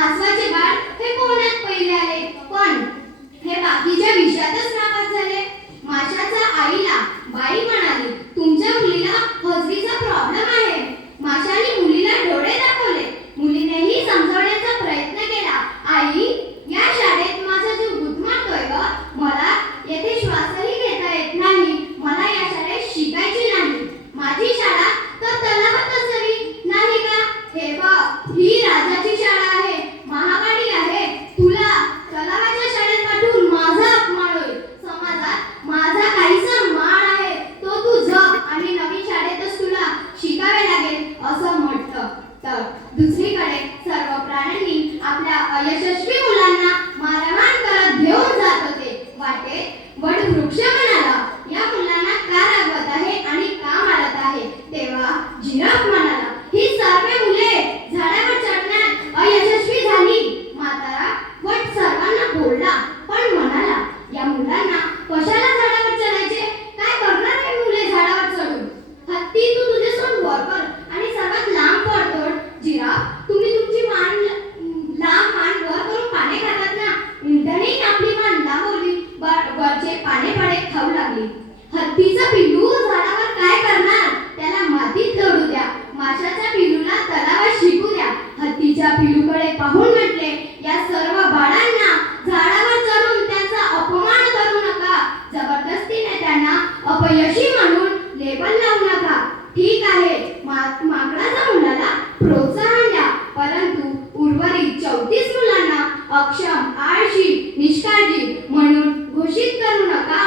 कासवाचे बाळ हे पोहण्यात पहिले आले, पण हे बाकीच्या विषयातच नापास झाले. माशाच्या आईला बाई म्हणाली, तुमच्या मुलीला हजरीचा प्रॉब्लेम आहे. माशाने मुलीला डोळे दाखवले. मुलीनेही समजवण्याचा प्रयत्न केला. आई, या शाळेत माझा जीव गुदमरतोय ग. मला येथे श्वासही घेता येत नाही. मला या शाळेत शिकायचे नाही. माझी शाळा तर तलावात असावी, नाही का? हे बघ, ही राजाची शाळा आहे, महागाडी आहे. तुला तलावाच्या शाळेत पाठवून माझा अपमान होईल. समाजात माझा काहीसा मान आहे, तो तू जग आणि नवीन शाळेतच तुला शिकावे लागेल असं म्हटलं. तर दुसरीकडे सर्व प्राण्यांनी आपल्या अयशस्वी मुलांना मारहाण करत घेऊन जात होते. वाटेत वटवृक्ष म्हणाला, या मुलांना का रागवत आहे आणि का मारत आहे? तेव्हा जिराफ म्हणाला, ही सर्व मुले झाडावर चढण्यात अयशस्वी झाली. म्हातारा वट सर्वांना बोलला, पण म्हणाला, या मुलांना कशाला झाडावर चढायचे? काय करणार हे मुले झाडावर चढून? हत्ती, तू तुझे सोंड वर कर आणि सर्वात लांब पड तोड. जिराफ, तुम्ही तुमची लांब मान वर करून पाने खातात ना? उंटने आपली मान लांबवली, वरचे पाने पाडे खाऊ लागली. हत्तीचा पिल्लू झाडावर काय करणार? त्याला मातीत लोळू द्या. माशाच्या पिल्लूला तलावात शिकू द्या. हत्तीच्या पिल्लूकडे पाहून म्हटले, या सर्व बाळांना झाडावर चढून त्यांचा अपमान करू नका. जबरदस्तीने त्यांना अपयशी म्हणून लेबल लावू नका. ठीक आहे, माकडाच्या मुलाला प्रोत्साहन द्या, परंतु उर्वरित 34 मुलांना अक्षम, आळशी, निष्काळजी म्हणून घोषित करू नका.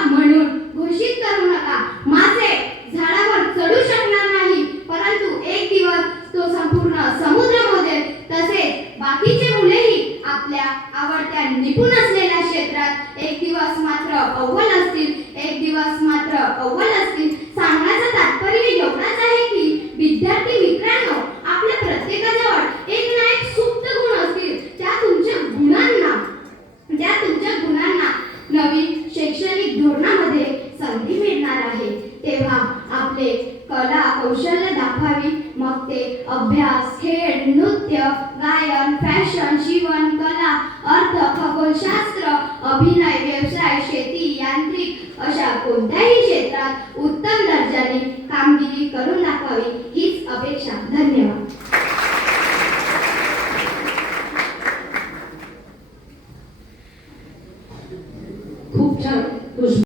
मासे झाडावर चढू शकणार नाही, परंतु एक दिवस तो संपूर्ण समुद्र मोजेल. तसेच बाकीचे मुलेही आपल्या आवडत्या निपुण असलेल्या क्षेत्रात एक दिवस मात्र अव्वल असतील. सांगण्याचं तात्पर्य एवढंच आहे की विद्यार्थी मित्रांनो, आपल्या प्रत्येकाजवळ एक ना एक सुप्त गुण असतील. त्या तुमच्या गुणांना नवीन शैक्षणिक धोरणामध्ये संधी मिळणार आहे. तेव्हा आपले कला कौशल्य दाखवावी. मग ते अभ्यास, खेळ, नृत्य, गायन, फॅशन, शिवण, कला, अर्थ, खगोलशास्त्र, अभिनय, व्यवसाय, शेती, यांत्रिक अशा कोणत्याही क्षेत्रात उत्तम दर्जाने कामगिरी करून दाखवावी हीच अपेक्षा. धन्यवाद.